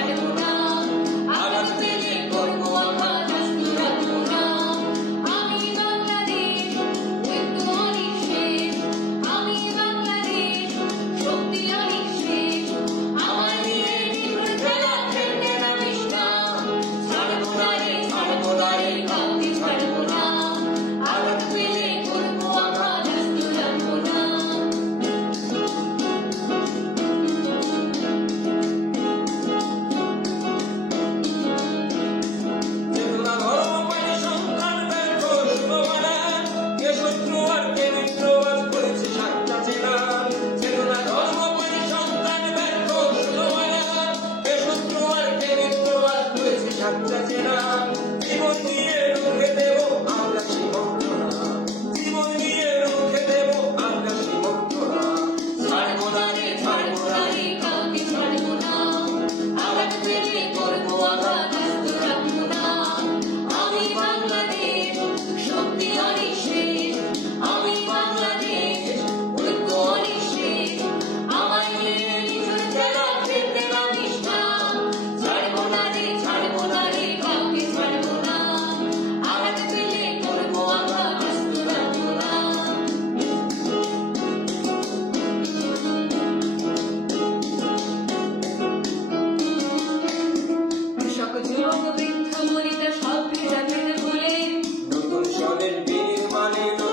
Hallelujah. Hallelujah.